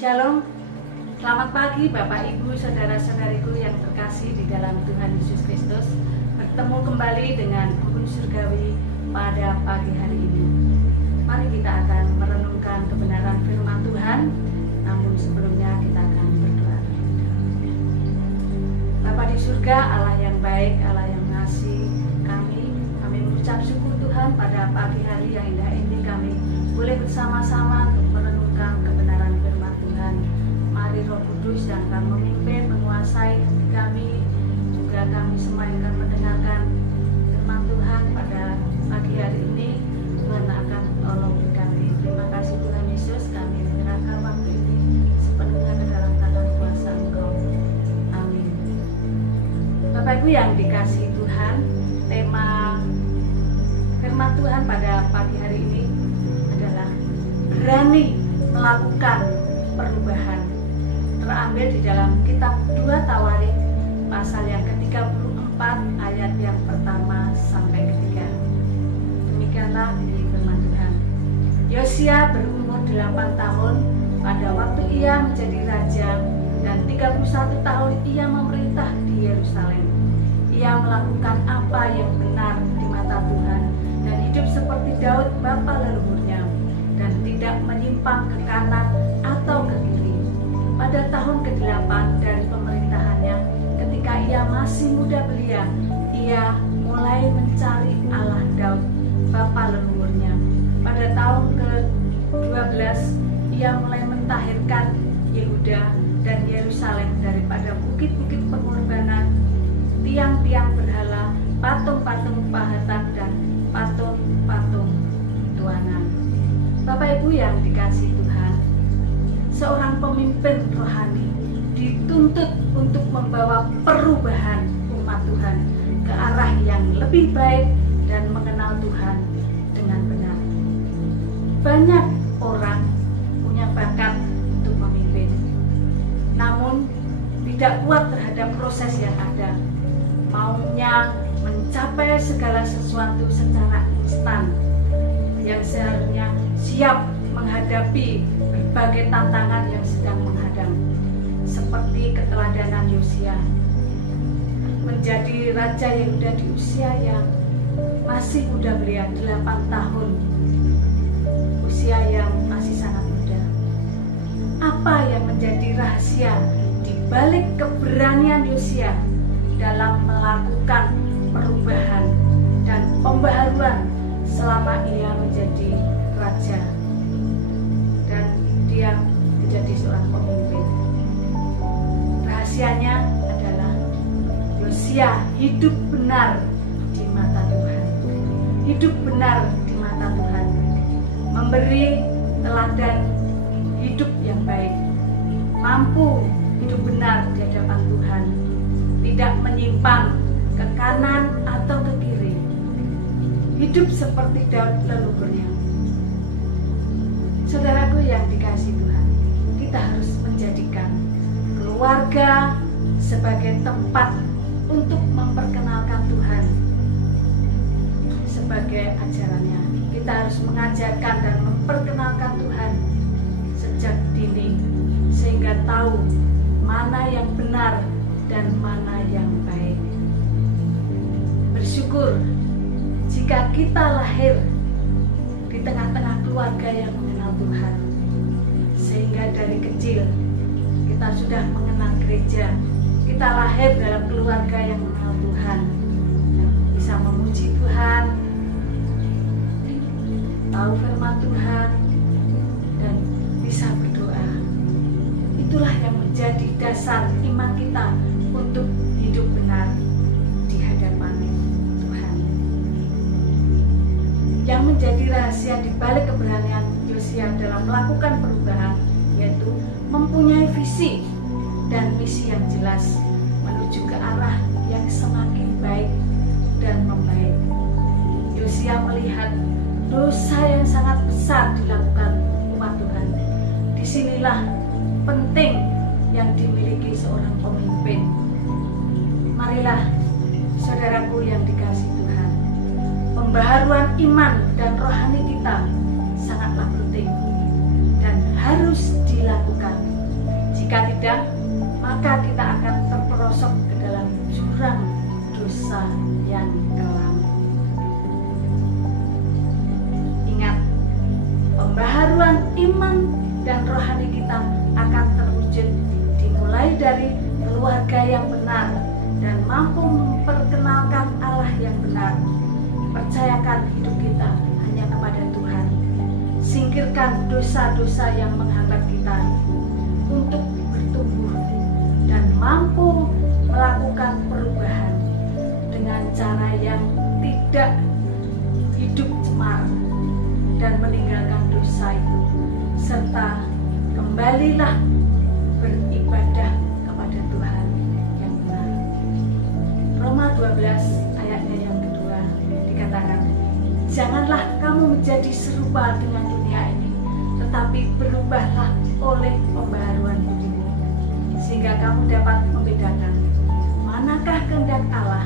Shalom, selamat pagi Bapak Ibu, Saudara-saudariku yang terkasih di dalam Tuhan Yesus Kristus. Bertemu kembali dengan Embun Surgawi pada pagi hari ini. Mari kita akan merenungkan kebenaran firman Tuhan. Namun sebelumnya kita akan berdoa. Bapa di surga, Allah yang baik, Allah yang mengasihi kami mengucap syukur Tuhan pada pagi hari yang indah ini kami boleh bersama-sama untuk merenungkan kebenaran firman Tuhan. Mari Roh Kudus yang akan memimpin, menguasai hati kami, juga kami semua yang akan mendengarkan firman Tuhan pada pagi hari ini. Tuhan akan tolong kami. Terima kasih Tuhan Yesus, kami menyerahkan waktu ini sepenuhnya ke dalam tangan kuasa Engkau. Amin. Bapak Ibu yang dikasihi Tuhan, tema firman Tuhan pada pagi hari ini adalah berani melakukan perubahan. Terambil di dalam kitab 2 Tawarik pasal yang ke-34 ayat yang pertama sampai ketiga. Demikianlah bunyi firman Tuhan. Yosia berumur 8 tahun pada waktu ia menjadi raja, dan 31 tahun ia memerintah di Yerusalem. Ia melakukan apa yang benar di mata Tuhan dan hidup seperti Daud bapa leluhurnya, dan tidak menyimpang ke kanan atau ke kiri. Pada tahun ke-8 dari pemerintahannya, ketika ia masih muda belia, ia mulai mencari Allah Daud bapa leluhurnya. Pada tahun ke-12 ia mulai mentahirkan Yehuda dan Yerusalem daripada bukit-bukit pengorbanan, tiang-tiang berhala, patung-patung pahatan, dan patung-patung tuanan. Bapak Ibu yang dikasihi Tuhan, seorang pemimpin rohani dituntut untuk membawa perubahan umat Tuhan ke arah yang lebih baik dan mengenal Tuhan dengan benar. Banyak orang punya bakat untuk memimpin, namun tidak kuat terhadap proses yang ada. Maunya mencapai segala sesuatu secara instan, yang seharusnya siap menghadapi berbagai tantangan yang sedang menghadang, seperti keteladanan Yosia menjadi raja Yehuda di usia yang masih muda belia, 8 tahun, usia yang masih sangat muda. Apa yang menjadi rahasia di balik keberanian Yosia dalam melakukan perubahan dan pembaharuan selama ia menjadi raja dan dia menjadi seorang pemimpin? Rahasianya adalah Yosia hidup benar di mata Tuhan. Hidup benar di mata Tuhan, memberi teladan hidup yang baik, mampu hidup benar di hadapan Tuhan, tidak menyimpang ke kanan atau ke kiri, hidup seperti Daud leluhurnya. Saudaraku yang dikasihi Tuhan, kita harus menjadikan keluarga sebagai tempat untuk memperkenalkan Tuhan sebagai ajarannya. Kita harus mengajarkan dan memperkenalkan Tuhan sejak dini, sehingga tahu mana yang benar dan mana yang baik. Bersyukur jika kita lahir di tengah-tengah keluarga yang mengenal Tuhan, sehingga dari kecil kita sudah mengenal gereja. Kita lahir dalam keluarga yang mengenal Tuhan, yang bisa memuji Tuhan, tahu firman Tuhan, dan bisa berdoa. Itulah yang menjadi dasar iman kita untuk hidup benar di hadapan Tuhan. Yang menjadi rahasia di balik keberanian Yosia dalam melakukan perubahan, yaitu mempunyai visi dan misi yang jelas menuju ke arah yang semakin baik dan membaik. Yosia melihat dosa yang sangat besar dilakukan umat Tuhan. Disinilah penting yang dimiliki seorang pemimpin. Marilah saudaraku yang dikasihi Tuhan, pembaharuan iman dan rohani kita sangatlah penting dan harus dilakukan iman dan rohani kita akan terwujud, dimulai dari keluarga yang benar dan mampu memperkenalkan Allah yang benar. Percayakan hidup kita hanya kepada Tuhan. Singkirkan dosa-dosa yang menghambat kita untuk bertumbuh dan mampu melakukan perubahan dengan cara yang tidak hidup cemar dan meninggalkan dosa itu, serta kembalilah beribadah kepada Tuhan yang benar. Roma 12 ayatnya yang kedua dikatakan, janganlah kamu menjadi serupa dengan dunia ini, tetapi berubahlah oleh pembaharuan budimu, sehingga kamu dapat membedakan manakah kehendak Allah,